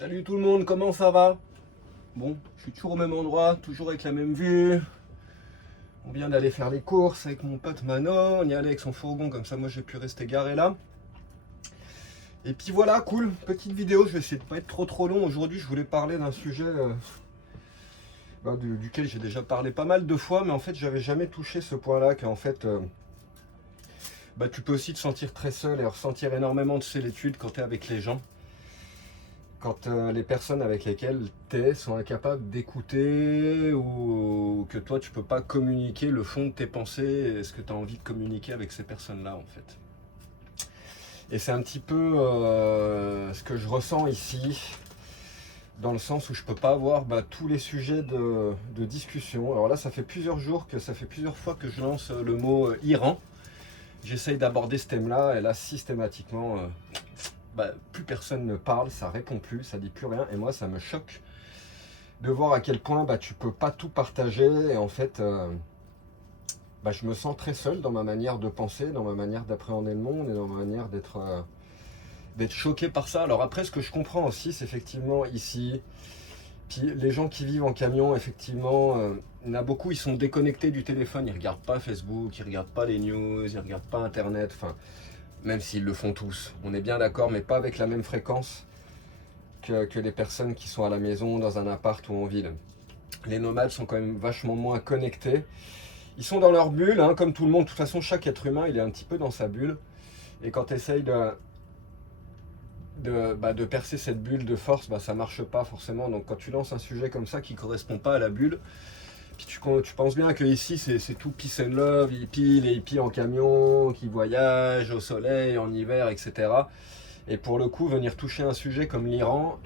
Salut tout le monde, comment ça va? Bon, je suis toujours au même endroit, toujours avec la même vue. On vient d'aller faire les courses avec mon pote Mano, on y allait avec son fourgon, comme ça moi j'ai pu rester garé là. Et puis voilà, cool, petite vidéo, je vais essayer de pas être trop long. Aujourd'hui je voulais parler d'un sujet duquel j'ai déjà parlé pas mal de fois, mais en fait j'avais jamais touché ce point-là, qu'en fait tu peux aussi te sentir très seul et ressentir énormément de solitude quand tu es avec les gens. Quand les personnes avec lesquelles tu es sont incapables d'écouter ou que toi tu peux pas communiquer le fond de tes pensées et ce que tu as envie de communiquer avec ces personnes-là en fait. Et c'est un petit peu ce que je ressens ici, dans le sens où je peux pas avoir tous les sujets de discussion. Alors là ça fait plusieurs fois que je lance le mot Iran. J'essaye d'aborder ce thème-là et là systématiquement plus personne ne parle, ça répond plus, ça dit plus rien et moi ça me choque de voir à quel point tu peux pas tout partager et en fait je me sens très seul dans ma manière de penser, dans ma manière d'appréhender le monde et dans ma manière d'être choqué par ça. Alors après ce que je comprends aussi c'est effectivement ici, puis les gens qui vivent en camion effectivement, il y en a beaucoup, ils sont déconnectés du téléphone, ils regardent pas Facebook, ils regardent pas les news, ils regardent pas internet, enfin même s'ils le font tous, on est bien d'accord, mais pas avec la même fréquence que les personnes qui sont à la maison, dans un appart ou en ville. Les nomades sont quand même vachement moins connectés. Ils sont dans leur bulle, hein, comme tout le monde. De toute façon, chaque être humain, il est un petit peu dans sa bulle. Et quand tu essayes de percer cette bulle de force, ça marche pas forcément. Donc quand tu lances un sujet comme ça qui correspond pas à la bulle, puis tu penses bien que ici c'est tout peace and love, hippies, les hippies en camion, qui voyagent au soleil, en hiver, etc. Et pour le coup, venir toucher un sujet comme l'Iran,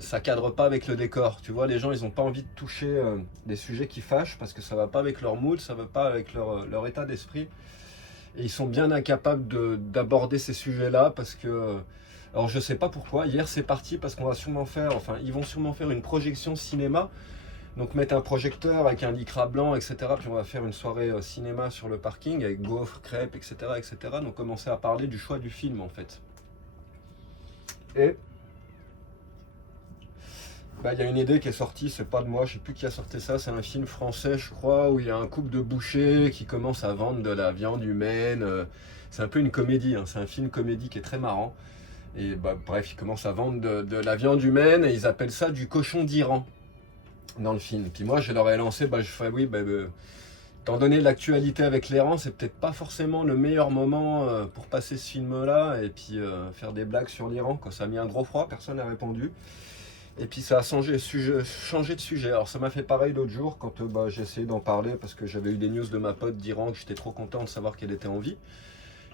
ça cadre pas avec le décor. Tu vois, les gens, ils ont pas envie de toucher des sujets qui fâchent parce que ça va pas avec leur mood, ça va pas avec leur état d'esprit. Et ils sont bien incapables d'aborder ces sujets-là parce que... alors je sais pas pourquoi, hier c'est parti parce qu'on va sûrement faire, ils vont sûrement faire une projection cinéma. Donc mettre un projecteur avec un lycra blanc, etc. Puis on va faire une soirée cinéma sur le parking avec gaufres, crêpes, etc., etc. Donc commencer à parler du choix du film en fait. Et il y a une idée qui est sortie, c'est pas de moi, je sais plus qui a sorti ça, c'est un film français je crois, où il y a un couple de bouchers qui commence à vendre de la viande humaine. C'est un peu une comédie, hein, c'est un film comédie qui est très marrant. Et bref, ils commencent à vendre de la viande humaine et ils appellent ça du cochon d'Iran dans le film. Puis moi je leur ai lancé, je fais oui, étant donné l'actualité avec l'Iran, c'est peut-être pas forcément le meilleur moment pour passer ce film-là et puis faire des blagues sur l'Iran. Quand ça a mis un gros froid, personne n'a répondu. Et puis ça a changé de sujet. Alors ça m'a fait pareil l'autre jour quand j'ai essayé d'en parler parce que j'avais eu des news de ma pote d'Iran, que j'étais trop content de savoir qu'elle était en vie.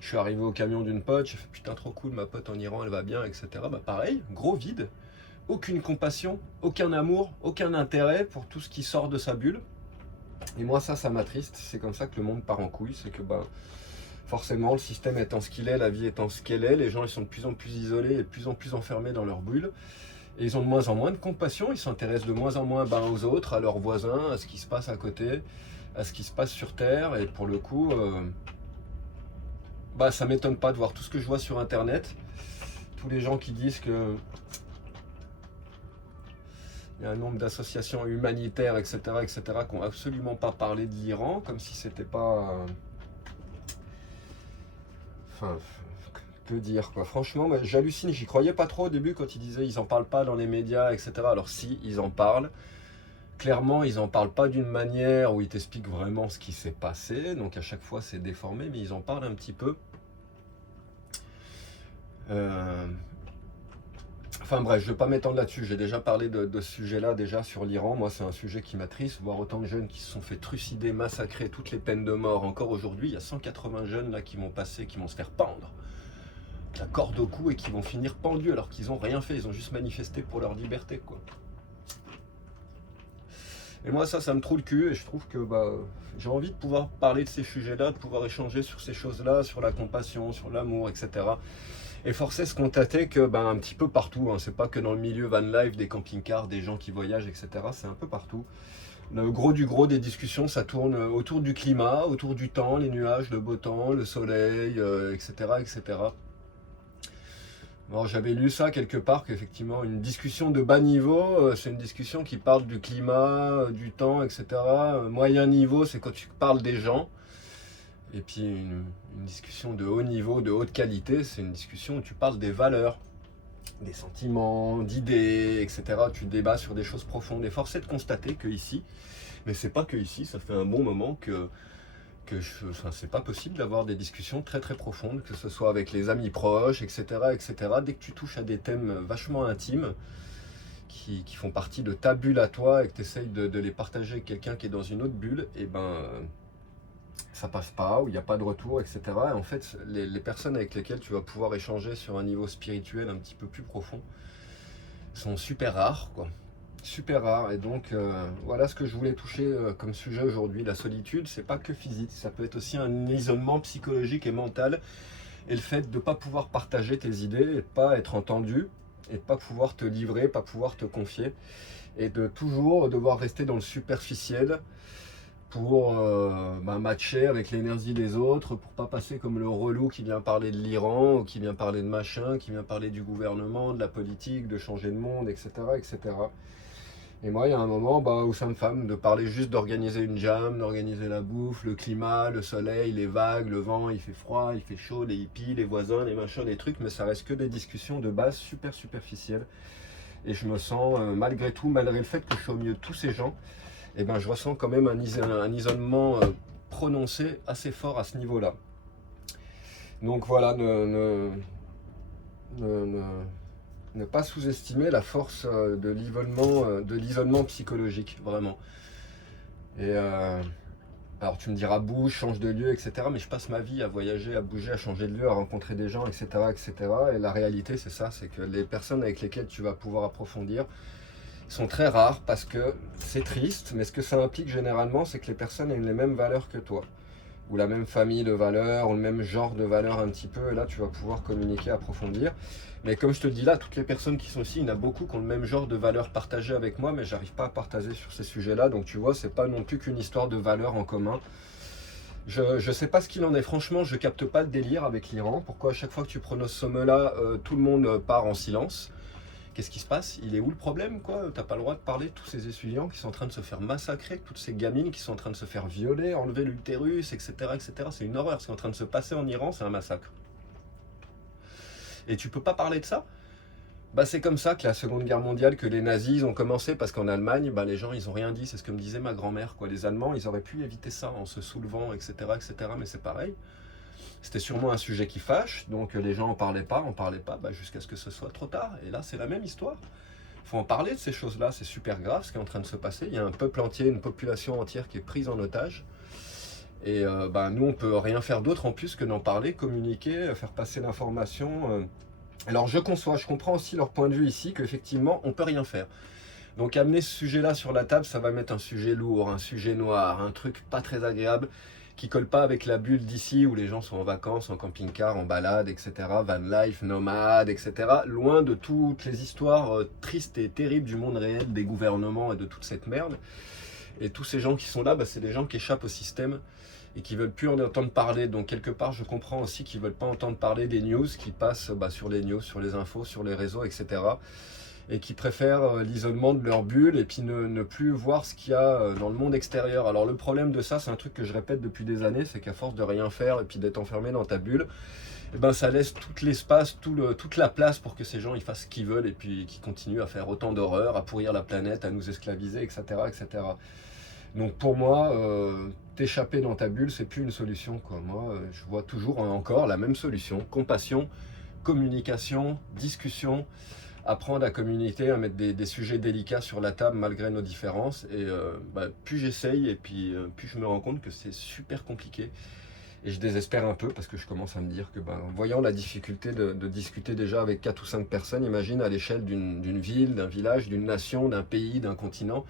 Je suis arrivé au camion d'une pote, j'ai fait putain trop cool, ma pote en Iran, elle va bien, etc. Pareil, gros vide, aucune compassion, aucun amour, aucun intérêt pour tout ce qui sort de sa bulle. Et moi ça m'attriste, c'est comme ça que le monde part en couille, c'est que forcément le système étant ce qu'il est, la vie étant ce qu'elle est, les gens ils sont de plus en plus isolés et de plus en plus enfermés dans leur bulle. Et ils ont de moins en moins de compassion, ils s'intéressent de moins en moins aux autres, à leurs voisins, à ce qui se passe à côté, à ce qui se passe sur Terre. Et pour le coup, ça m'étonne pas de voir tout ce que je vois sur Internet. Tous les gens qui disent que il y a un nombre d'associations humanitaires, etc., qui n'ont absolument pas parlé de l'Iran, comme si c'était pas... que dire quoi. Franchement, j'hallucine, j'y croyais pas trop au début quand ils disaient ils en parlent pas dans les médias, etc. Alors si, ils en parlent. Clairement, ils en parlent pas d'une manière où ils t'expliquent vraiment ce qui s'est passé. Donc à chaque fois, c'est déformé, mais ils en parlent un petit peu. Bref, je ne vais pas m'étendre là-dessus, j'ai déjà parlé de ce sujet-là, déjà sur l'Iran. Moi, c'est un sujet qui m'attriste, voir autant de jeunes qui se sont fait trucider, massacrer, toutes les peines de mort. Encore aujourd'hui, il y a 180 jeunes là qui vont passer, qui vont se faire pendre la corde au cou et qui vont finir pendus alors qu'ils n'ont rien fait, ils ont juste manifesté pour leur liberté, quoi. Et moi, ça me trouve le cul et je trouve que j'ai envie de pouvoir parler de ces sujets-là, de pouvoir échanger sur ces choses-là, sur la compassion, sur l'amour, etc. Et force est de constater que un petit peu partout, hein, c'est pas que dans le milieu van life, des camping-cars, des gens qui voyagent, etc. C'est un peu partout. Le gros du gros des discussions, ça tourne autour du climat, autour du temps, les nuages, le beau temps, le soleil, etc., etc. Alors j'avais lu ça quelque part, qu'effectivement une discussion de bas niveau, c'est une discussion qui parle du climat, du temps, etc. Moyen niveau, c'est quand tu parles des gens. Et puis une discussion de haut niveau, de haute qualité, c'est une discussion où tu parles des valeurs, des sentiments, d'idées, etc. Tu débats sur des choses profondes. Et force est de constater que ici, mais c'est pas que ici, ça fait un bon moment enfin, c'est pas possible d'avoir des discussions très très profondes, que ce soit avec les amis proches, etc., etc. Dès que tu touches à des thèmes vachement intimes, qui font partie de ta bulle à toi et que tu essayes de les partager avec quelqu'un qui est dans une autre bulle, et ben ça passe pas, ou il n'y a pas de retour, etc. Et en fait, les personnes avec lesquelles tu vas pouvoir échanger sur un niveau spirituel un petit peu plus profond sont super rares, quoi. Super rares. Et donc, voilà ce que je voulais toucher comme sujet aujourd'hui. La solitude, c'est pas que physique, ça peut être aussi un isolement psychologique et mental. Et le fait de ne pas pouvoir partager tes idées, et de pas être entendu, et de pas pouvoir te livrer, pas pouvoir te confier, et de toujours devoir rester dans le superficiel, pour matcher avec l'énergie des autres, pour pas passer comme le relou qui vient parler de l'Iran, ou qui vient parler de machin, qui vient parler du gouvernement, de la politique, de changer le monde, etc. etc. Et moi, il y a un moment où ça me fame de parler juste d'organiser une jam, d'organiser la bouffe, le climat, le soleil, les vagues, le vent, il fait froid, il fait chaud, les hippies, les voisins, les machins, les trucs, mais ça reste que des discussions de base super superficielles. Et je me sens, malgré tout, malgré le fait que je suis au milieu de tous ces gens, eh ben, je ressens quand même un isolement prononcé assez fort à ce niveau-là. Donc voilà, ne pas sous-estimer la force de l'isolement psychologique, vraiment. Et alors tu me diras bouge, change de lieu, etc. Mais je passe ma vie à voyager, à bouger, à changer de lieu, à rencontrer des gens, etc. etc. Et la réalité, c'est ça, c'est que les personnes avec lesquelles tu vas pouvoir approfondir sont très rares, parce que c'est triste, mais ce que ça implique généralement, c'est que les personnes aient les mêmes valeurs que toi, ou la même famille de valeurs, ou le même genre de valeurs un petit peu, et là tu vas pouvoir communiquer, approfondir. Mais comme je te dis là, toutes les personnes qui sont ici, il y en a beaucoup qui ont le même genre de valeurs partagées avec moi, mais j'arrive pas à partager sur ces sujets-là, donc tu vois, c'est pas non plus qu'une histoire de valeurs en commun. Je sais pas ce qu'il en est, franchement, je capte pas le délire avec l'Iran. Pourquoi à chaque fois que tu prononces ce mot-là, tout le monde part en silence? Qu'est-ce qui se passe? Il est où le problème, quoi? T'as pas le droit de parler de tous ces étudiants qui sont en train de se faire massacrer, toutes ces gamines qui sont en train de se faire violer, enlever l'utérus, etc., etc. C'est une horreur. Ce qui est en train de se passer en Iran, c'est un massacre. Et tu peux pas parler de ça? Bah, c'est comme ça que la Seconde Guerre mondiale, que les nazis ils ont commencé, parce qu'en Allemagne, les gens ils ont rien dit. C'est ce que me disait ma grand-mère, quoi. Les Allemands, ils auraient pu éviter ça en se soulevant, etc., etc. Mais c'est pareil. C'était sûrement un sujet qui fâche, donc les gens en parlaient pas, jusqu'à ce que ce soit trop tard. Et là, c'est la même histoire. Il faut en parler de ces choses-là, c'est super grave ce qui est en train de se passer. Il y a un peuple entier, une population entière qui est prise en otage. Et nous, on peut rien faire d'autre en plus que d'en parler, communiquer, faire passer l'information. Alors je conçois, je comprends aussi leur point de vue ici, qu'effectivement, on peut rien faire. Donc amener ce sujet-là sur la table, ça va mettre un sujet lourd, un sujet noir, un truc pas très agréable, qui colle pas avec la bulle d'ici où les gens sont en vacances, en camping-car, en balade, etc. Van life, nomade, etc. Loin de toutes les histoires tristes et terribles du monde réel, des gouvernements et de toute cette merde. Et tous ces gens qui sont là, c'est des gens qui échappent au système et qui veulent plus en entendre parler. Donc quelque part, je comprends aussi qu'ils veulent pas entendre parler des news qui passent sur les news, sur les infos, sur les réseaux, etc. Et qui préfèrent l'isolement de leur bulle et puis ne plus voir ce qu'il y a dans le monde extérieur. Alors le problème de ça, c'est un truc que je répète depuis des années, c'est qu'à force de rien faire et puis d'être enfermé dans ta bulle, ça laisse tout l'espace, toute la place pour que ces gens ils fassent ce qu'ils veulent et puis qu'ils continuent à faire autant d'horreurs, à pourrir la planète, à nous esclaviser, etc. etc. Donc pour moi, t'échapper dans ta bulle, c'est plus une solution, quoi. Moi, je vois toujours encore la même solution: compassion, communication, discussion, apprendre à communiquer, à mettre des sujets délicats sur la table malgré nos différences. Et plus j'essaye, et puis plus je me rends compte que c'est super compliqué. Et je désespère un peu, parce que je commence à me dire que, en voyant la difficulté de discuter déjà avec 4 ou 5 personnes, imagine à l'échelle d'une ville, d'un village, d'une nation, d'un pays, d'un continent,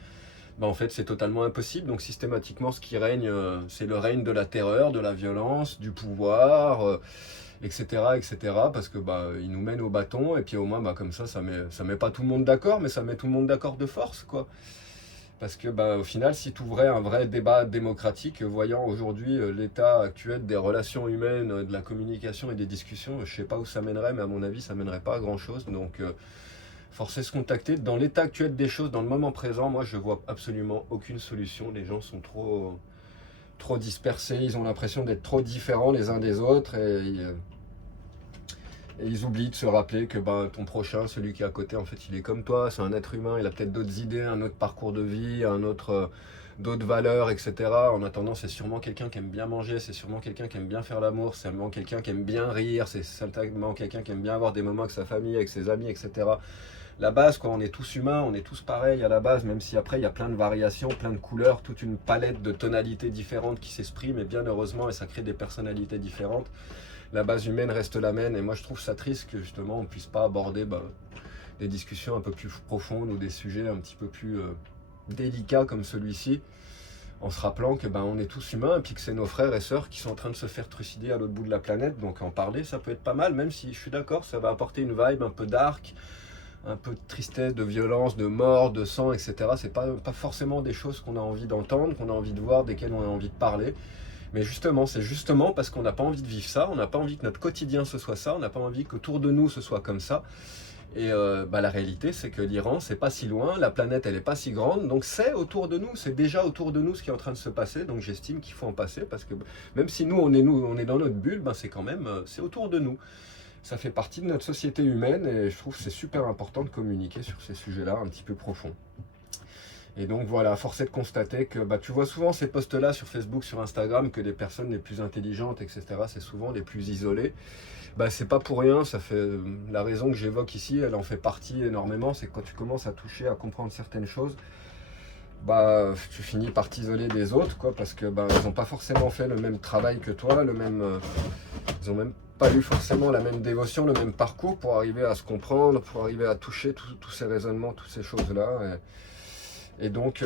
en fait c'est totalement impossible. Donc systématiquement, ce qui règne, c'est le règne de la terreur, de la violence, du pouvoir, etc., etc., parce que ils nous mènent au bâton, et puis au moins comme ça met pas tout le monde d'accord, mais ça met tout le monde d'accord de force, quoi. Parce que au final, si tu ouvrais un vrai débat démocratique, voyant aujourd'hui l'état actuel des relations humaines, de la communication et des discussions, je ne sais pas où ça mènerait, mais à mon avis, ça mènerait pas à grand-chose. Donc, force est de se contacter. Dans l'état actuel des choses, dans le moment présent, moi, je vois absolument aucune solution. Les gens sont trop dispersés, ils ont l'impression d'être trop différents les uns des autres et ils oublient de se rappeler que ton prochain, celui qui est à côté, en fait, il est comme toi, c'est un être humain, il a peut-être d'autres idées, un autre parcours de vie, d'autres valeurs, etc. En attendant, c'est sûrement quelqu'un qui aime bien manger, c'est sûrement quelqu'un qui aime bien faire l'amour, c'est sûrement quelqu'un qui aime bien rire, c'est certainement quelqu'un qui aime bien avoir des moments avec sa famille, avec ses amis, etc. La base, quoi, on est tous humains, on est tous pareils à la base, même si après il y a plein de variations, plein de couleurs, toute une palette de tonalités différentes qui s'expriment, et bien heureusement, et ça crée des personnalités différentes. La base humaine reste la même, et moi je trouve ça triste que justement on ne puisse pas aborder des discussions un peu plus profondes ou des sujets un petit peu plus délicats comme celui-ci, en se rappelant que on est tous humains et puis que c'est nos frères et sœurs qui sont en train de se faire trucider à l'autre bout de la planète. Donc en parler, ça peut être pas mal, même si je suis d'accord, ça va apporter une vibe un peu dark, un peu de tristesse, de violence, de mort, de sang, etc. C'est pas forcément des choses qu'on a envie d'entendre, qu'on a envie de voir, desquelles on a envie de parler. Mais justement, c'est justement parce qu'on n'a pas envie de vivre ça, on n'a pas envie que notre quotidien ce soit ça, on n'a pas envie qu'autour de nous ce soit comme ça. Et la réalité, c'est que l'Iran, c'est pas si loin, la planète, elle est pas si grande, donc c'est autour de nous, c'est déjà autour de nous ce qui est en train de se passer. Donc j'estime qu'il faut en passer parce que même si nous, on est dans notre bulle, c'est quand même, c'est autour de nous. Ça fait partie de notre société humaine et je trouve que c'est super important de communiquer sur ces sujets-là un petit peu profonds. Et donc voilà, force est de constater que tu vois souvent ces posts-là sur Facebook, sur Instagram, que les personnes les plus intelligentes, etc., c'est souvent les plus isolées. C'est pas pour rien, ça fait la raison que j'évoque ici, elle en fait partie énormément, c'est que quand tu commences à toucher, à comprendre certaines choses, tu finis par t'isoler des autres, quoi, parce que ils n'ont pas forcément fait le même travail que toi, ils n'ont même pas eu forcément la même dévotion, le même parcours pour arriver à se comprendre, pour arriver à toucher tous ces raisonnements, toutes ces choses-là. Et donc,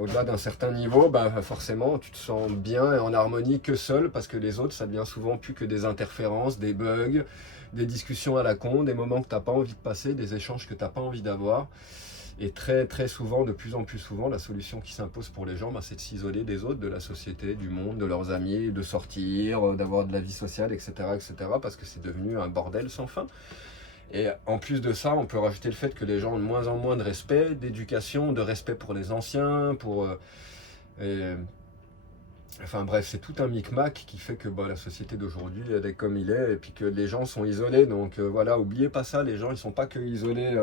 au-delà d'un certain niveau, forcément, tu te sens bien et en harmonie que seul, parce que les autres, ça devient souvent plus que des interférences, des bugs, des discussions à la con, des moments que tu n'as pas envie de passer, des échanges que tu n'as pas envie d'avoir. Et très très souvent, de plus en plus souvent, la solution qui s'impose pour les gens, c'est de s'isoler des autres, de la société, du monde, de leurs amis, de sortir, d'avoir de la vie sociale, etc., etc., parce que c'est devenu un bordel sans fin. Et en plus de ça, on peut rajouter le fait que les gens ont de moins en moins de respect, d'éducation, de respect pour les anciens, enfin bref, c'est tout un micmac qui fait que la société d'aujourd'hui, elle est comme il est, et puis que les gens sont isolés. Donc voilà, oubliez pas ça, les gens, ils sont pas que isolés.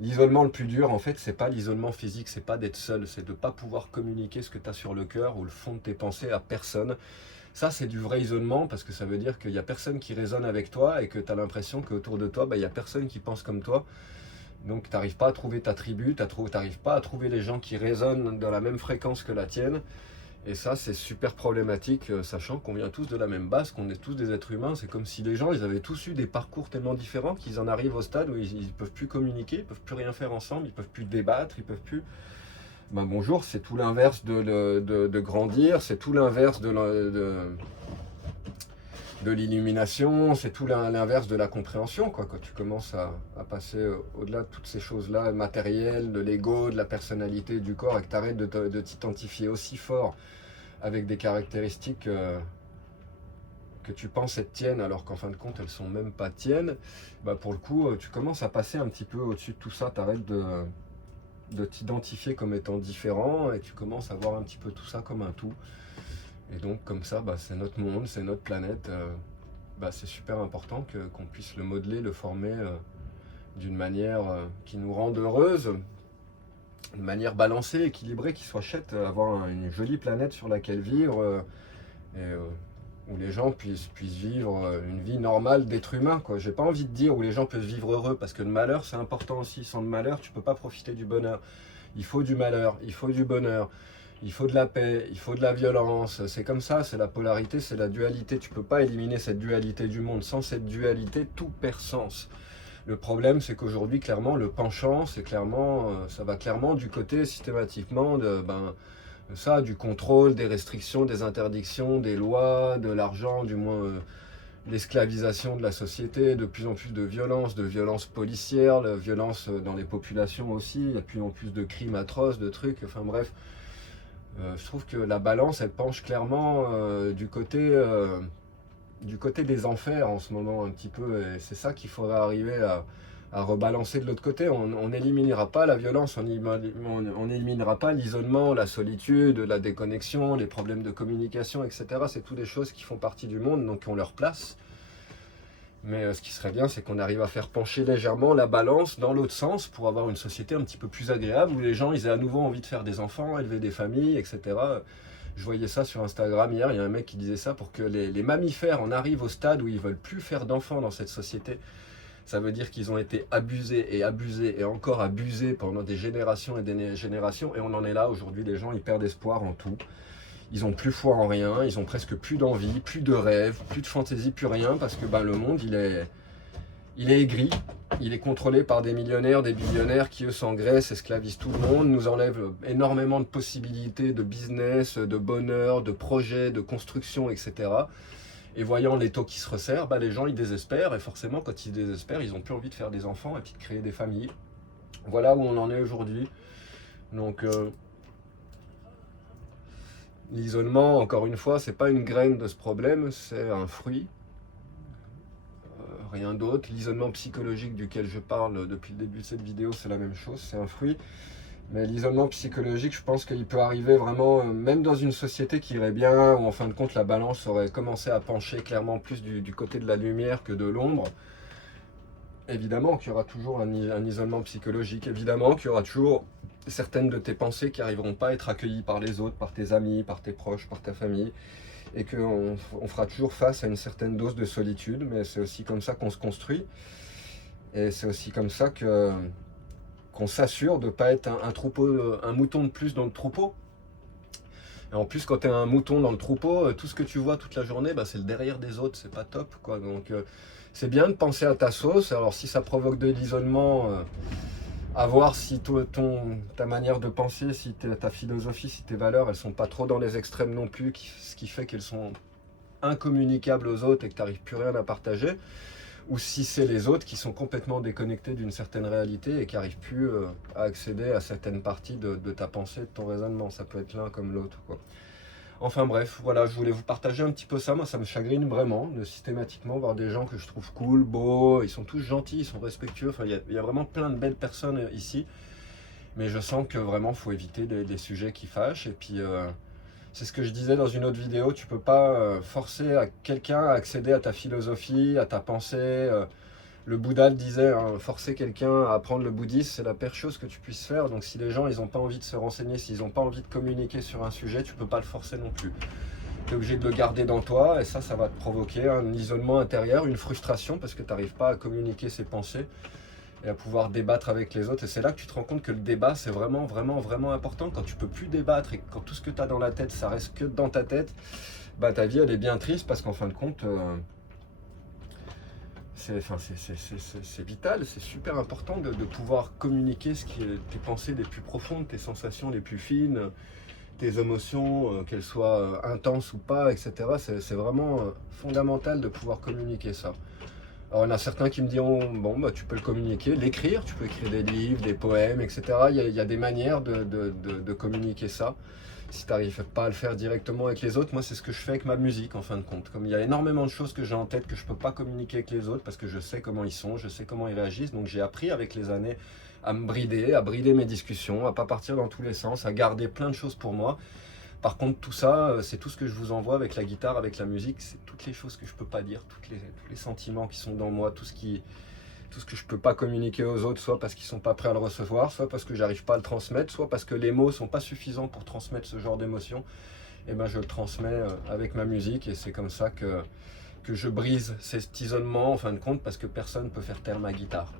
L'isolement le plus dur, en fait, c'est pas l'isolement physique, c'est pas d'être seul, c'est de pas pouvoir communiquer ce que tu as sur le cœur ou le fond de tes pensées à personne. Ça, c'est du vrai isolement parce que ça veut dire qu'il n'y a personne qui résonne avec toi et que tu as l'impression qu'autour de toi, il n'y a personne qui pense comme toi. Donc, tu n'arrives pas à trouver ta tribu, tu n'arrives pas à trouver les gens qui résonnent dans la même fréquence que la tienne. Et ça, c'est super problématique, sachant qu'on vient tous de la même base, qu'on est tous des êtres humains. C'est comme si les gens, ils avaient tous eu des parcours tellement différents qu'ils en arrivent au stade où ils ne peuvent plus communiquer, ils ne peuvent plus rien faire ensemble, ils ne peuvent plus débattre, ils ne peuvent plus... bonjour, c'est tout l'inverse de grandir, c'est tout l'inverse de l'illumination, c'est tout l'inverse de la compréhension, quoi. Quand tu commences à passer au-delà de toutes ces choses-là, matérielles, de l'ego, de la personnalité, du corps, et que tu arrêtes de t'identifier aussi fort avec des caractéristiques que tu penses être tiennes, alors qu'en fin de compte, elles sont même pas tiennes, pour le coup, tu commences à passer un petit peu au-dessus de tout ça, tu arrêtes de t'identifier comme étant différent et tu commences à voir un petit peu tout ça comme un tout. Et donc comme ça, c'est notre monde, c'est notre planète. C'est super important qu'on puisse le modeler, le former d'une manière qui nous rende heureuses, une manière balancée, équilibrée, qui soit chouette, avoir une jolie planète sur laquelle vivre où les gens puissent vivre une vie normale d'être humain, quoi. J'ai pas envie de dire où les gens peuvent vivre heureux, parce que le malheur, c'est important aussi. Sans le malheur, tu peux pas profiter du bonheur. Il faut du malheur, il faut du bonheur, il faut de la paix, il faut de la violence. C'est comme ça, c'est la polarité, c'est la dualité. Tu peux pas éliminer cette dualité du monde. Sans cette dualité, tout perd sens. Le problème, c'est qu'aujourd'hui, clairement, le penchant, c'est clairement, ça va clairement du côté systématiquement du contrôle, des restrictions, des interdictions, des lois, de l'argent, du moins l'esclavisation de la société, de plus en plus de violences policières, de violences dans les populations aussi, il y a de plus en plus de crimes atroces, de trucs, enfin bref. Je trouve que la balance, elle penche clairement du côté des enfers en ce moment un petit peu, et c'est ça qu'il faudrait arriver à rebalancer de l'autre côté. On n'éliminera pas la violence, on n'éliminera pas l'isolement, la solitude, la déconnexion, les problèmes de communication, etc. C'est toutes des choses qui font partie du monde, donc qui ont leur place. Mais ce qui serait bien, c'est qu'on arrive à faire pencher légèrement la balance dans l'autre sens pour avoir une société un petit peu plus agréable, où les gens ils aient à nouveau envie de faire des enfants, élever des familles, etc. Je voyais ça sur Instagram hier, il y a un mec qui disait ça, pour que les mammifères en arrivent au stade où ils ne veulent plus faire d'enfants dans cette société. Ça veut dire qu'ils ont été abusés et encore abusés pendant des générations et des générations, et on en est là aujourd'hui. Les gens ils perdent espoir en tout. Ils n'ont plus foi en rien, ils ont presque plus d'envie, plus de rêve, plus de fantaisie, plus rien, parce que le monde il est aigri, il est contrôlé par des millionnaires, des billionnaires qui eux s'engraissent, esclavisent tout le monde, nous enlèvent énormément de possibilités de business, de bonheur, de projets, de construction, etc. Et voyant les taux qui se resserrent, les gens ils désespèrent, et forcément quand ils désespèrent, ils n'ont plus envie de faire des enfants et puis de créer des familles. Voilà où on en est aujourd'hui. Donc l'isolement, encore une fois, c'est pas une graine de ce problème, c'est un fruit, rien d'autre. L'isolement psychologique duquel je parle depuis le début de cette vidéo, c'est la même chose, c'est un fruit. Mais l'isolement psychologique, je pense qu'il peut arriver vraiment, même dans une société qui irait bien, où en fin de compte la balance aurait commencé à pencher clairement plus du côté de la lumière que de l'ombre. Évidemment qu'il y aura toujours un isolement psychologique, évidemment qu'il y aura toujours certaines de tes pensées qui n'arriveront pas à être accueillies par les autres, par tes amis, par tes proches, par ta famille, et qu'on fera toujours face à une certaine dose de solitude, mais c'est aussi comme ça qu'on se construit, et c'est aussi comme ça qu'on s'assure de ne pas être un mouton de plus dans le troupeau. Et en plus, quand tu es un mouton dans le troupeau, tout ce que tu vois toute la journée, c'est le derrière des autres, c'est pas top, quoi. Donc c'est bien de penser à ta sauce. Alors si ça provoque de l'isolement, à voir si ta manière de penser, si ta philosophie, si tes valeurs, elles sont pas trop dans les extrêmes non plus, ce qui fait qu'elles sont incommunicables aux autres et que tu n'arrives plus rien à partager, ou si c'est les autres qui sont complètement déconnectés d'une certaine réalité et qui n'arrivent plus à accéder à certaines parties de ta pensée, de ton raisonnement. Ça peut être l'un comme l'autre, quoi. Enfin bref, voilà, je voulais vous partager un petit peu ça. Moi, ça me chagrine vraiment de systématiquement voir des gens que je trouve cool, beaux, ils sont tous gentils, ils sont respectueux. Enfin, il y a vraiment plein de belles personnes ici. Mais je sens que vraiment, il faut éviter les sujets qui fâchent. Et puis, c'est ce que je disais dans une autre vidéo, tu peux pas forcer à quelqu'un à accéder à ta philosophie, à ta pensée. Le Bouddha le disait, hein, forcer quelqu'un à apprendre le bouddhisme, c'est la pire chose que tu puisses faire. Donc si les gens ils n'ont pas envie de se renseigner, s'ils n'ont pas envie de communiquer sur un sujet, tu peux pas le forcer non plus. Tu es obligé de le garder dans toi, et ça va te provoquer un isolement intérieur, une frustration, parce que tu n'arrives pas à communiquer ses pensées et à pouvoir débattre avec les autres. Et c'est là que tu te rends compte que le débat, c'est vraiment, vraiment, vraiment important. Quand tu peux plus débattre et quand tout ce que tu as dans la tête, ça reste que dans ta tête, ta vie, elle est bien triste, parce qu'en fin de compte, c'est vital, c'est super important de pouvoir communiquer ce qui est tes pensées les plus profondes, tes sensations les plus fines, tes émotions, qu'elles soient intenses ou pas, etc. C'est vraiment fondamental de pouvoir communiquer ça. Alors, il y en a certains qui me diront, bon, tu peux le communiquer, l'écrire, tu peux écrire des livres, des poèmes, etc. Il y a des manières de communiquer ça. Si tu n'arrives pas à le faire directement avec les autres, moi c'est ce que je fais avec ma musique en fin de compte. Comme il y a énormément de choses que j'ai en tête que je ne peux pas communiquer avec les autres parce que je sais comment ils sont, je sais comment ils réagissent. Donc j'ai appris avec les années à me brider, à brider mes discussions, à ne pas partir dans tous les sens, à garder plein de choses pour moi. Par contre, tout ça, c'est tout ce que je vous envoie avec la guitare, avec la musique. C'est toutes les choses que je ne peux pas dire, tous les sentiments qui sont dans moi, tout ce que je ne peux pas communiquer aux autres, soit parce qu'ils ne sont pas prêts à le recevoir, soit parce que j'arrive pas à le transmettre, soit parce que les mots ne sont pas suffisants pour transmettre ce genre d'émotion. Et je le transmets avec ma musique, et c'est comme ça que je brise cet isolement en fin de compte, parce que personne ne peut faire taire ma guitare.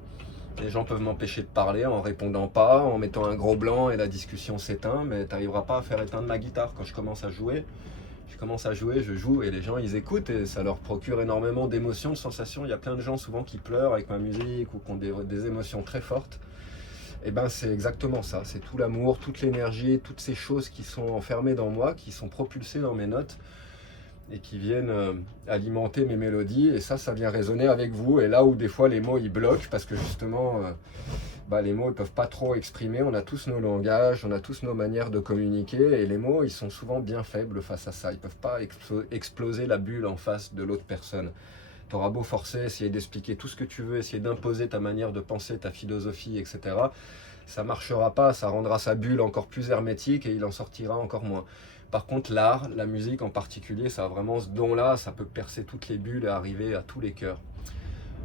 Les gens peuvent m'empêcher de parler en répondant pas, en mettant un gros blanc et la discussion s'éteint, mais tu n'arriveras pas à faire éteindre ma guitare. Quand je commence à jouer, je joue, et les gens ils écoutent, et ça leur procure énormément d'émotions, de sensations. Il y a plein de gens souvent qui pleurent avec ma musique ou qui ont des émotions très fortes. Et c'est exactement ça, c'est tout l'amour, toute l'énergie, toutes ces choses qui sont enfermées dans moi, qui sont propulsées dans mes notes. et qui viennent alimenter mes mélodies, et ça vient résonner avec vous. Et là où des fois les mots ils bloquent, parce que justement les mots ils peuvent pas trop exprimer, on a tous nos langages, on a tous nos manières de communiquer, et les mots ils sont souvent bien faibles face à ça, ils peuvent pas exploser la bulle en face de l'autre personne. Tu auras beau forcer, essayer d'expliquer tout ce que tu veux, essayer d'imposer ta manière de penser, ta philosophie, etc. Ça marchera pas, ça rendra sa bulle encore plus hermétique et il en sortira encore moins. Par contre, l'art, la musique en particulier, ça a vraiment ce don-là, ça peut percer toutes les bulles et arriver à tous les cœurs.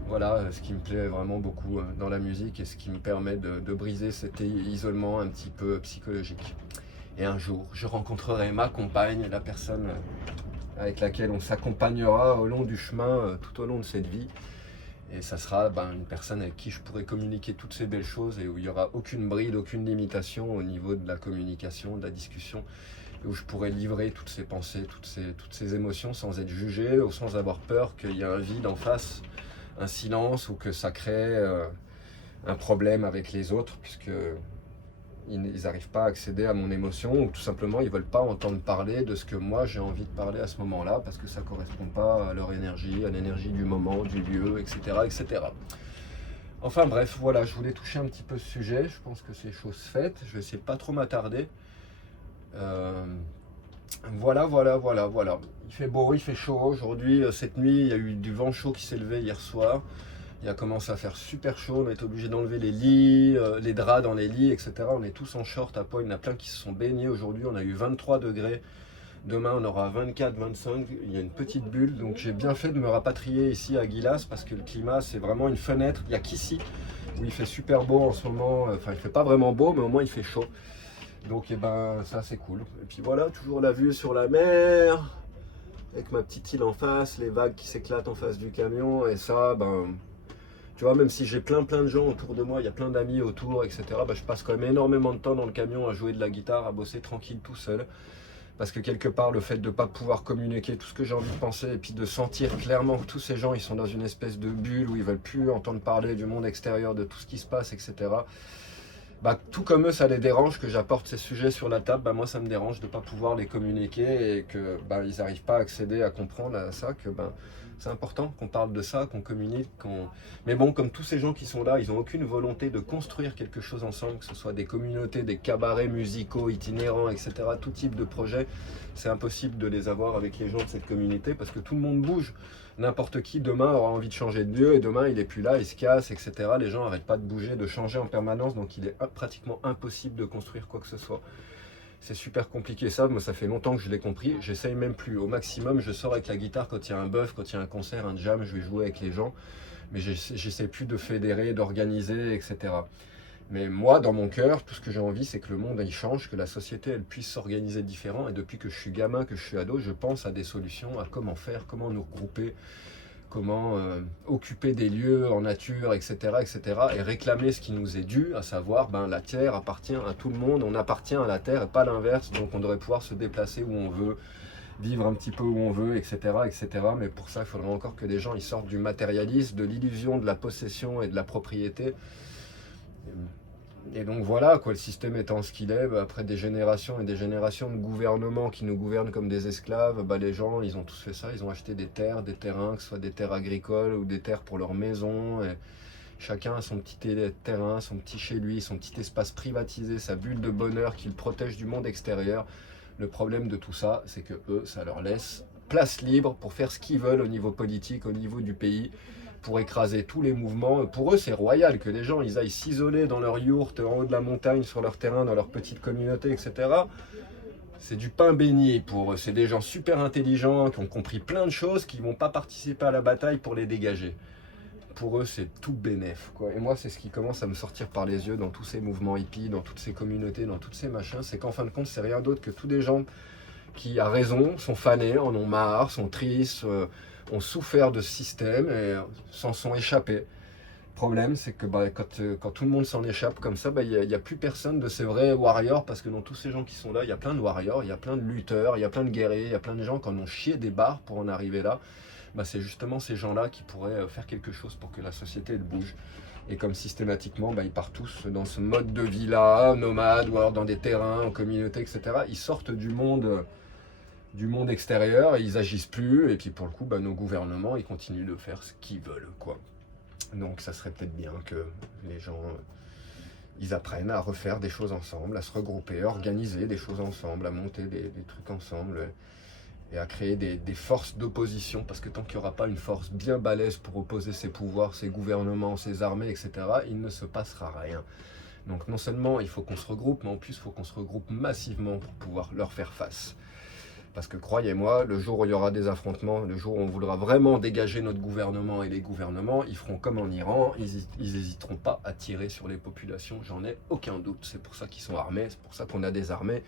Voilà ce qui me plaît vraiment beaucoup dans la musique et ce qui me permet de briser cet isolement un petit peu psychologique. Et un jour, je rencontrerai ma compagne, la personne avec laquelle on s'accompagnera au long du chemin, tout au long de cette vie. Et ça sera une personne avec qui je pourrai communiquer toutes ces belles choses et où il n'y aura aucune bride, aucune limitation au niveau de la communication, de la discussion, et où je pourrai livrer toutes ces pensées, toutes ces émotions sans être jugé ou sans avoir peur qu'il y ait un vide en face, un silence, ou que ça crée un problème avec les autres, puisque ils n'arrivent pas à accéder à mon émotion, ou tout simplement ils ne veulent pas entendre parler de ce que moi j'ai envie de parler à ce moment-là, parce que ça ne correspond pas à leur énergie, à l'énergie du moment, du lieu, etc., etc. Enfin bref, voilà, je voulais toucher un petit peu ce sujet, je pense que c'est chose faite, je vais essayer de pas trop m'attarder. Voilà. Il fait beau, il fait chaud. Aujourd'hui, cette nuit, il y a eu du vent chaud qui s'est levé hier soir. Il a commencé à faire super chaud, on a été obligé d'enlever les lits, les draps dans les lits, etc. On est tous en short à poil, il y en a plein qui se sont baignés aujourd'hui, on a eu 23 degrés. Demain, on aura 24, 25, il y a une petite bulle. Donc j'ai bien fait de me rapatrier ici à Guilas, parce que le climat, c'est vraiment une fenêtre. Il n'y a qu'ici où il fait super beau en ce moment. Enfin, il fait pas vraiment beau, mais au moins il fait chaud. Donc ça c'est cool. Et puis voilà, toujours la vue sur la mer, avec ma petite île en face, les vagues qui s'éclatent en face du camion. Et ça, tu vois, même si j'ai plein de gens autour de moi, il y a plein d'amis autour, etc. Je passe quand même énormément de temps dans le camion à jouer de la guitare, à bosser tranquille tout seul. Parce que quelque part, le fait de ne pas pouvoir communiquer tout ce que j'ai envie de penser, et puis de sentir clairement que tous ces gens, ils sont dans une espèce de bulle où ils veulent plus entendre parler du monde extérieur, de tout ce qui se passe, etc. Tout comme eux, ça les dérange que j'apporte ces sujets sur la table. Moi, ça me dérange de ne pas pouvoir les communiquer, et que ils n'arrivent pas à accéder, à comprendre à ça, que c'est important qu'on parle de ça, qu'on communique. Mais bon, comme tous ces gens qui sont là, ils n'ont aucune volonté de construire quelque chose ensemble, que ce soit des communautés, des cabarets musicaux itinérants, etc. Tout type de projet, c'est impossible de les avoir avec les gens de cette communauté, parce que tout le monde bouge. N'importe qui demain aura envie de changer de lieu, et demain il est plus là, il se casse, etc. Les gens n'arrêtent pas de bouger, de changer en permanence, donc il est pratiquement impossible de construire quoi que ce soit. C'est super compliqué ça, moi ça fait longtemps que je l'ai compris, j'essaye même plus. Au maximum, je sors avec la guitare quand il y a un bœuf, quand il y a un concert, un jam, je vais jouer avec les gens, mais j'essaie plus de fédérer, d'organiser, etc. Mais moi, dans mon cœur, tout ce que j'ai envie, c'est que le monde il change, que la société elle puisse s'organiser différent. Et depuis que je suis gamin, que je suis ado, je pense à des solutions, à comment faire, comment nous regrouper, comment occuper des lieux en nature, etc., etc. Et réclamer ce qui nous est dû, à savoir, la terre appartient à tout le monde, on appartient à la terre et pas l'inverse. Donc on devrait pouvoir se déplacer où on veut, vivre un petit peu où on veut, etc., etc. Mais pour ça, il faudrait encore que des gens ils sortent du matérialisme, de l'illusion de la possession et de la propriété. Et donc voilà, le système étant ce qu'il est, après des générations et des générations de gouvernements qui nous gouvernent comme des esclaves, les gens, ils ont tous fait ça, ils ont acheté des terres, des terrains, que ce soit des terres agricoles ou des terres pour leur maison. Et chacun a son petit terrain, son petit chez lui, son petit espace privatisé, sa bulle de bonheur qui le protège du monde extérieur. Le problème de tout ça, c'est que eux, ça leur laisse place libre pour faire ce qu'ils veulent au niveau politique, au niveau du pays, pour écraser tous les mouvements. Pour eux, c'est royal que les gens ils aillent s'isoler dans leur yourte en haut de la montagne, sur leur terrain, dans leur petite communauté, etc. C'est du pain béni pour eux. C'est des gens super intelligents qui ont compris plein de choses, qui ne vont pas participer à la bataille pour les dégager. Pour eux, c'est tout bénef, quoi. Et moi, c'est ce qui commence à me sortir par les yeux dans tous ces mouvements hippies, dans toutes ces communautés, dans tous ces machins. C'est qu'en fin de compte, c'est rien d'autre que tous des gens qui, à raison, sont fanés, en ont marre, sont tristes, ont souffert de ce système et s'en sont échappés. Le problème, c'est que quand tout le monde s'en échappe comme ça, il n'y a plus personne de ces vrais warriors, parce que dans tous ces gens qui sont là, il y a plein de warriors, il y a plein de lutteurs, il y a plein de guerriers, il y a plein de gens qui en ont chié des barres pour en arriver là. C'est justement ces gens-là qui pourraient faire quelque chose pour que la société elle bouge. Et comme systématiquement, ils partent tous dans ce mode de vie-là, nomade, ou alors dans des terrains, en communauté, etc. Ils sortent du monde du monde extérieur, et ils agissent plus, et puis pour le coup, nos gouvernements, ils continuent de faire ce qu'ils veulent, quoi. Donc ça serait peut-être bien que les gens, ils apprennent à refaire des choses ensemble, à se regrouper, à organiser des choses ensemble, à monter des trucs ensemble, et à créer des forces d'opposition, parce que tant qu'il n'y aura pas une force bien balèze pour opposer ces pouvoirs, ces gouvernements, ces armées, etc., il ne se passera rien. Donc non seulement il faut qu'on se regroupe, mais en plus il faut qu'on se regroupe massivement pour pouvoir leur faire face. Parce que croyez-moi, le jour où il y aura des affrontements, le jour où on voudra vraiment dégager notre gouvernement et les gouvernements, ils feront comme en Iran, ils n'hésiteront pas à tirer sur les populations, j'en ai aucun doute. C'est pour ça qu'ils sont armés, c'est pour ça qu'on a des armées.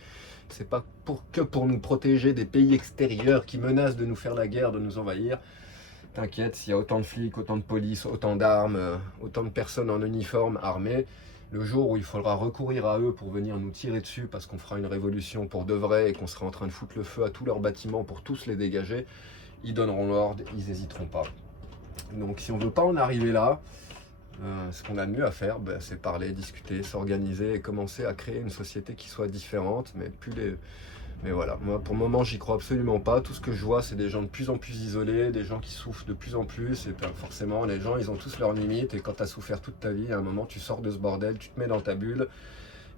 C'est pas que pour nous protéger des pays extérieurs qui menacent de nous faire la guerre, de nous envahir. T'inquiète, s'il y a autant de flics, autant de police, autant d'armes, autant de personnes en uniforme armées, le jour où il faudra recourir à eux pour venir nous tirer dessus parce qu'on fera une révolution pour de vrai et qu'on sera en train de foutre le feu à tous leurs bâtiments pour tous les dégager, ils donneront l'ordre, ils n'hésiteront pas. Donc si on ne veut pas en arriver là, ce qu'on a de mieux à faire, c'est parler, discuter, s'organiser et commencer à créer une société qui soit différente, mais voilà, moi pour le moment j'y crois absolument pas. Tout ce que je vois, c'est des gens de plus en plus isolés, des gens qui souffrent de plus en plus, et forcément les gens ils ont tous leurs limites, et quand tu as souffert toute ta vie, à un moment tu sors de ce bordel, tu te mets dans ta bulle,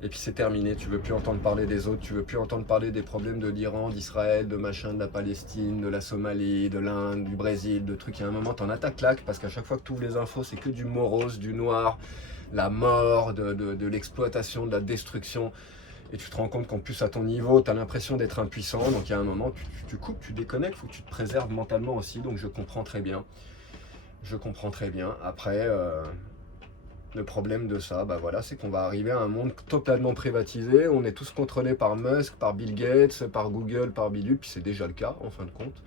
et puis c'est terminé. Tu veux plus entendre parler des autres, tu veux plus entendre parler des problèmes de l'Iran, d'Israël, de machin, de la Palestine, de la Somalie, de l'Inde, du Brésil, de trucs. Il y a un moment t'en as ta claque, parce qu'à chaque fois que tu ouvres les infos, c'est que du morose, du noir, la mort, de l'exploitation, de la destruction. Et tu te rends compte qu'en plus à ton niveau, tu as l'impression d'être impuissant. Donc il y a un moment, tu coupes, tu déconnectes, il faut que tu te préserves mentalement aussi. Donc je comprends très bien. Je comprends très bien. Après, le problème de ça, voilà, c'est qu'on va arriver à un monde totalement privatisé. On est tous contrôlés par Musk, par Bill Gates, par Google, par Bidule. Puis c'est déjà le cas en fin de compte.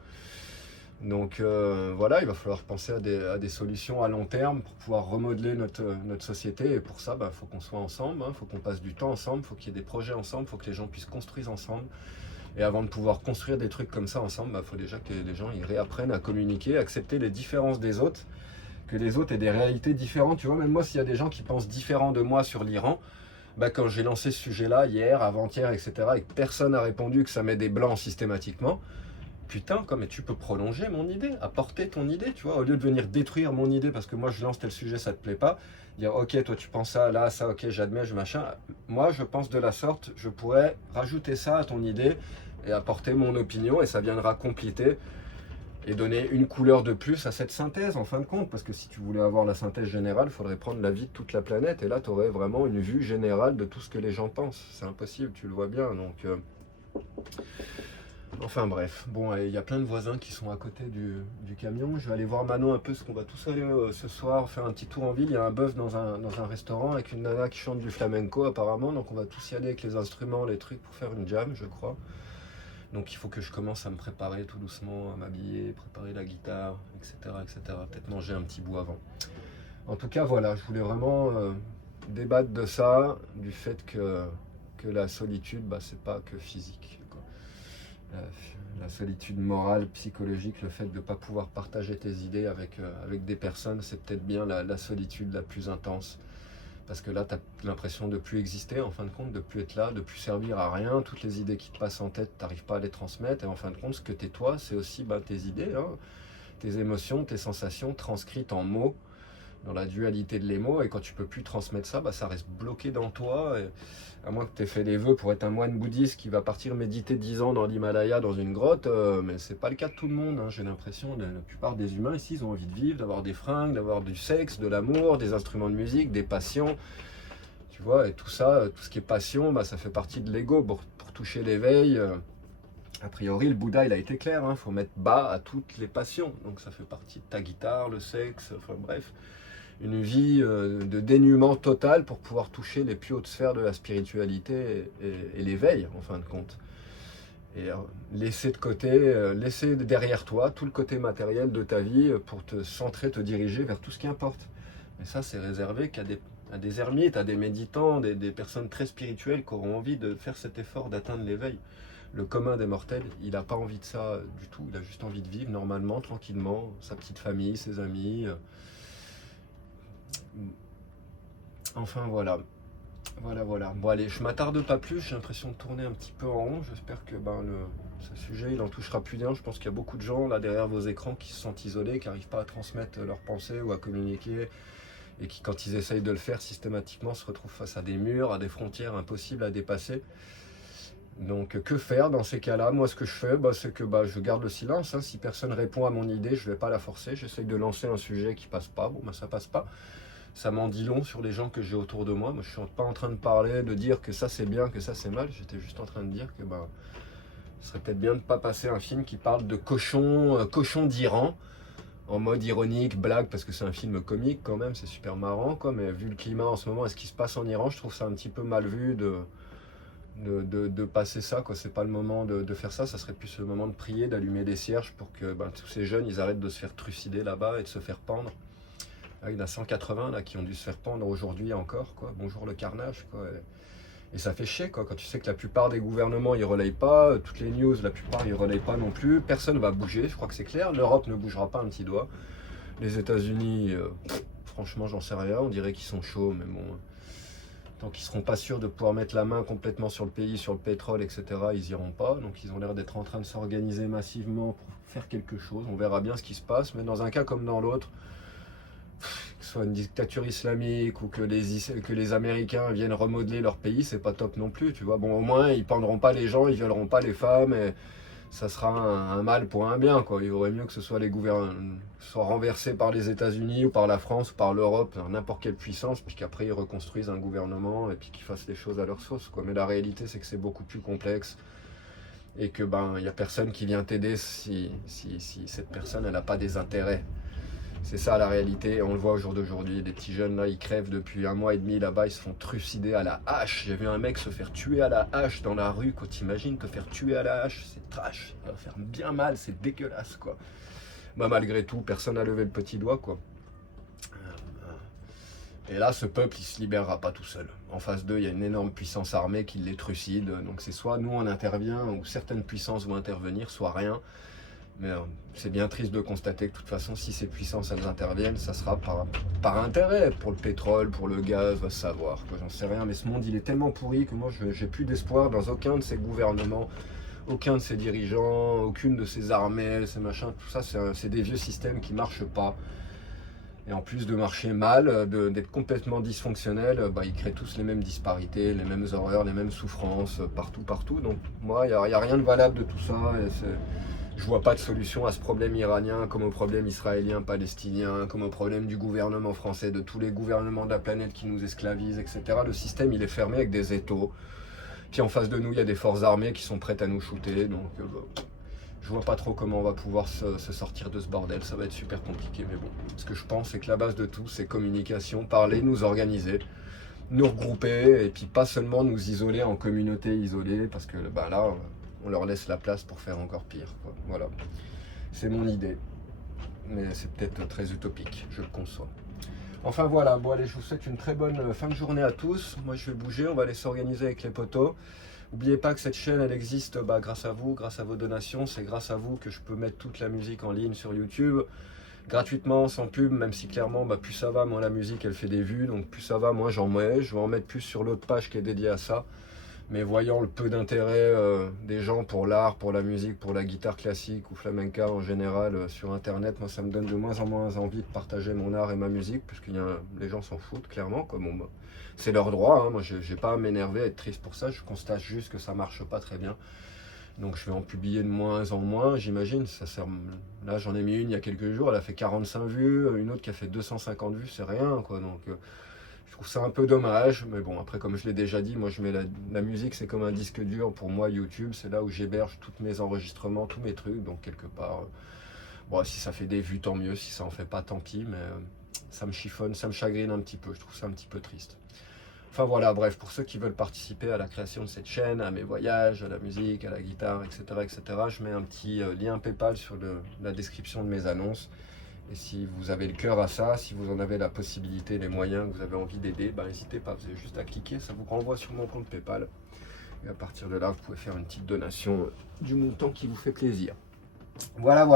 Donc voilà, il va falloir penser à des solutions à long terme pour pouvoir remodeler notre société. Et pour ça, faut qu'on soit ensemble, il faut qu'on passe du temps ensemble, il faut qu'il y ait des projets ensemble, il faut que les gens puissent construire ensemble. Et avant de pouvoir construire des trucs comme ça ensemble, faut déjà que les gens ils réapprennent à communiquer, à accepter les différences des autres, que les autres aient des réalités différentes. Tu vois, même moi, s'il y a des gens qui pensent différent de moi sur l'Iran, quand j'ai lancé ce sujet-là, hier, avant-hier, etc., et que personne n'a répondu que ça met des blancs systématiquement, putain, mais tu peux prolonger mon idée, apporter ton idée, tu vois, au lieu de venir détruire mon idée parce que moi je lance tel sujet, ça te plaît pas, dire ok, toi tu penses ça, là, ça, ok, j'admets, je machin. Moi je pense de la sorte, je pourrais rajouter ça à ton idée et apporter mon opinion, et ça viendra compléter et donner une couleur de plus à cette synthèse en fin de compte, parce que si tu voulais avoir la synthèse générale, il faudrait prendre la vie de toute la planète, et là tu aurais vraiment une vue générale de tout ce que les gens pensent. C'est impossible, tu le vois bien, donc... Enfin bref, bon, il y a plein de voisins qui sont à côté du camion. Je vais aller voir Manon un peu, parce qu'on va tous aller ce soir faire un petit tour en ville. Il y a un bœuf dans un restaurant avec une nana qui chante du flamenco apparemment. Donc on va tous y aller avec les instruments, les trucs pour faire une jam, je crois. Donc il faut que je commence à me préparer tout doucement, à m'habiller, préparer la guitare, etc. etc. Peut-être manger un petit bout avant. En tout cas voilà, je voulais vraiment débattre de ça, du fait que la solitude, c'est pas que physique. La solitude morale, psychologique, le fait de ne pas pouvoir partager tes idées avec des personnes, c'est peut-être bien la solitude la plus intense. Parce que là, tu as l'impression de ne plus exister, en fin de compte, de ne plus être là, de ne plus servir à rien. Toutes les idées qui te passent en tête, tu n'arrives pas à les transmettre. Et en fin de compte, ce que tu es toi, c'est aussi tes idées, tes émotions, tes sensations transcrites en mots, dans la dualité de les mots. Et quand tu peux plus transmettre ça, ça reste bloqué dans toi. Et à moins que tu aies fait des vœux pour être un moine bouddhiste qui va partir méditer 10 ans dans l'Himalaya, dans une grotte, mais c'est pas le cas de tout le monde. J'ai l'impression, la plupart des humains ici, ils ont envie de vivre, d'avoir des fringues, d'avoir du sexe, de l'amour, des instruments de musique, des passions. Tu vois, et tout ça, tout ce qui est passion, ça fait partie de l'ego. Pour toucher l'éveil, a priori, le Bouddha, il a été clair, faut mettre bas à toutes les passions. Donc ça fait partie de ta guitare, le sexe, enfin bref. Une vie de dénuement total pour pouvoir toucher les plus hautes sphères de la spiritualité et l'éveil, en fin de compte. Et laisser de côté, laisser derrière toi tout le côté matériel de ta vie pour te centrer, te diriger vers tout ce qui importe. Mais ça, c'est réservé qu'à des ermites, à des méditants, des personnes très spirituelles qui auront envie de faire cet effort d'atteindre l'éveil. Le commun des mortels, il n'a pas envie de ça du tout. Il a juste envie de vivre normalement, tranquillement, sa petite famille, ses amis... Enfin voilà. Voilà, voilà. Bon allez, je m'attarde pas plus, j'ai l'impression de tourner un petit peu en rond. J'espère que ce sujet, il en touchera plus d'un. Je pense qu'il y a beaucoup de gens là derrière vos écrans qui se sentent isolés, qui n'arrivent pas à transmettre leurs pensées ou à communiquer, et qui, quand ils essayent de le faire systématiquement, se retrouvent face à des murs, à des frontières impossibles à dépasser. Donc que faire dans ces cas-là? Moi, ce que je fais, c'est que je garde le silence, hein. Si personne répond à mon idée, je ne vais pas la forcer. J'essaye de lancer un sujet qui passe pas. Bon, ça passe pas. Ça m'en dit long sur les gens que j'ai autour de moi. Moi, je suis pas en train de parler, de dire que ça c'est bien, que ça c'est mal. J'étais juste en train de dire que ce serait peut-être bien de ne pas passer un film qui parle de cochons d'Iran, en mode ironique, blague, parce que c'est un film comique quand même, c'est super marrant, quoi. Mais vu le climat en ce moment et ce qui se passe en Iran, je trouve ça un petit peu mal vu de passer ça, quoi. C'est pas le moment de faire ça. Ça serait plus le moment de prier, d'allumer des cierges pour que tous ces jeunes, ils arrêtent de se faire trucider là-bas et de se faire pendre. Ah, il y en a 180 là, qui ont dû se faire pendre aujourd'hui encore, quoi. Bonjour le carnage, quoi. Et ça fait chier, quoi, quand tu sais que la plupart des gouvernements ils relayent pas, toutes les news, la plupart ils relayent pas non plus, personne va bouger, je crois que c'est clair. L'Europe ne bougera pas un petit doigt. Les États-Unis, franchement, j'en sais rien, on dirait qu'ils sont chauds, mais bon, tant qu'ils seront pas sûrs de pouvoir mettre la main complètement sur le pays, sur le pétrole, etc., ils iront pas. Donc ils ont l'air d'être en train de s'organiser massivement pour faire quelque chose. On verra bien ce qui se passe, mais dans un cas comme dans l'autre, que ce soit une dictature islamique ou que les Américains viennent remodeler leur pays, c'est pas top non plus, tu vois. Bon, au moins, ils pendront pas les gens, ils violeront pas les femmes, et ça sera un mal pour un bien, quoi. Il vaudrait mieux que ce soit les gouvernements soient renversés par les États-Unis ou par la France ou par l'Europe, n'importe quelle puissance, puis qu'après ils reconstruisent un gouvernement et puis qu'ils fassent les choses à leur sauce, quoi. Mais la réalité, c'est que c'est beaucoup plus complexe et que y a personne qui vient t'aider si cette personne elle a pas des intérêts. C'est ça la réalité, on le voit au jour d'aujourd'hui, des petits jeunes là, ils crèvent depuis 1 mois et demi là-bas, ils se font trucider à la hache. J'ai vu un mec se faire tuer à la hache dans la rue, quand t'imagines te faire tuer à la hache, c'est trash, ça va faire bien mal, c'est dégueulasse, quoi. Malgré tout, personne n'a levé le petit doigt, quoi. Et là, ce peuple, il se libérera pas tout seul. En face d'eux, il y a une énorme puissance armée qui les trucide, donc c'est soit nous on intervient, ou certaines puissances vont intervenir, soit rien. Mais c'est bien triste de constater que de toute façon, si ces puissances elles interviennent, ça sera par intérêt, pour le pétrole, pour le gaz, va savoir, quoi. J'en sais rien, mais ce monde il est tellement pourri que moi j'ai plus d'espoir dans aucun de ces gouvernements, aucun de ces dirigeants, aucune de ces armées, ces machins, tout ça c'est des vieux systèmes qui marchent pas. Et en plus de marcher mal, d'être complètement dysfonctionnels, ils créent tous les mêmes disparités, les mêmes horreurs, les mêmes souffrances, partout. Donc moi, il n'y a rien de valable de tout ça. Et je vois pas de solution à ce problème iranien, comme au problème israélien, palestinien, comme au problème du gouvernement français, de tous les gouvernements de la planète qui nous esclavisent, etc. Le système, il est fermé avec des étaux. Puis en face de nous, il y a des forces armées qui sont prêtes à nous shooter. Donc je vois pas trop comment on va pouvoir se sortir de ce bordel. Ça va être super compliqué, mais bon. Ce que je pense, c'est que la base de tout, c'est communication, parler, nous organiser, nous regrouper, et puis pas seulement nous isoler en communauté isolée, parce que là, on leur laisse la place pour faire encore pire, quoi. Voilà, c'est mon idée, mais c'est peut-être très utopique, je le conçois. Enfin voilà, bon allez, je vous souhaite une très bonne fin de journée à tous. Moi je vais bouger, on va aller s'organiser avec les potos. N'oubliez pas que cette chaîne elle existe grâce à vous, grâce à vos donations. C'est grâce à vous que je peux mettre toute la musique en ligne sur YouTube, gratuitement, sans pub, même si clairement plus ça va, moins la musique elle fait des vues, donc plus ça va, moins j'en mets. Je vais en mettre plus sur l'autre page qui est dédiée à ça. Mais voyant le peu d'intérêt des gens pour l'art, pour la musique, pour la guitare classique ou flamenca en général sur internet, moi ça me donne de moins en moins envie de partager mon art et ma musique, puisque les gens s'en foutent clairement, quoi. Bon, c'est leur droit, hein. Moi j'ai pas à m'énerver, à être triste pour ça, je constate juste que ça marche pas très bien. Donc je vais en publier de moins en moins, j'imagine. Là j'en ai mis une il y a quelques jours, elle a fait 45 vues, une autre qui a fait 250 vues, c'est rien, quoi. Donc je trouve ça un peu dommage, mais bon, après, comme je l'ai déjà dit, moi je mets la musique, c'est comme un disque dur pour moi. YouTube, c'est là où j'héberge tous mes enregistrements, tous mes trucs, donc quelque part, si ça fait des vues, tant mieux, si ça en fait pas, tant pis, mais ça me chiffonne, ça me chagrine un petit peu, je trouve ça un petit peu triste. Enfin voilà, bref, pour ceux qui veulent participer à la création de cette chaîne, à mes voyages, à la musique, à la guitare, etc., je mets un petit lien PayPal sur la description de mes annonces. Et si vous avez le cœur à ça, si vous en avez la possibilité, les moyens, que vous avez envie d'aider, n'hésitez pas, vous avez juste à cliquer, ça vous renvoie sur mon compte PayPal. Et à partir de là, vous pouvez faire une petite donation du montant qui vous fait plaisir. Voilà.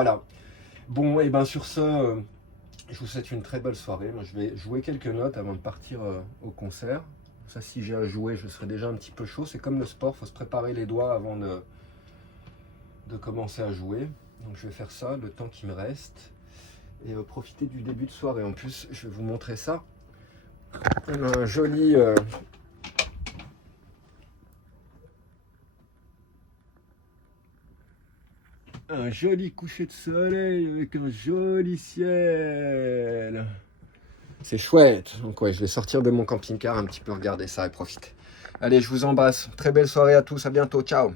Bon, et sur ce, je vous souhaite une très belle soirée. Moi, je vais jouer quelques notes avant de partir au concert. Ça, si j'ai à jouer, je serai déjà un petit peu chaud. C'est comme le sport, il faut se préparer les doigts avant de commencer à jouer. Donc je vais faire ça le temps qui me reste. Et profiter du début de soirée. En plus, je vais vous montrer ça. On a un joli... un joli coucher de soleil avec un joli ciel. C'est chouette. Donc ouais, je vais sortir de mon camping-car un petit peu regarder ça et profiter. Allez, je vous embrasse. Très belle soirée à tous. À bientôt. Ciao.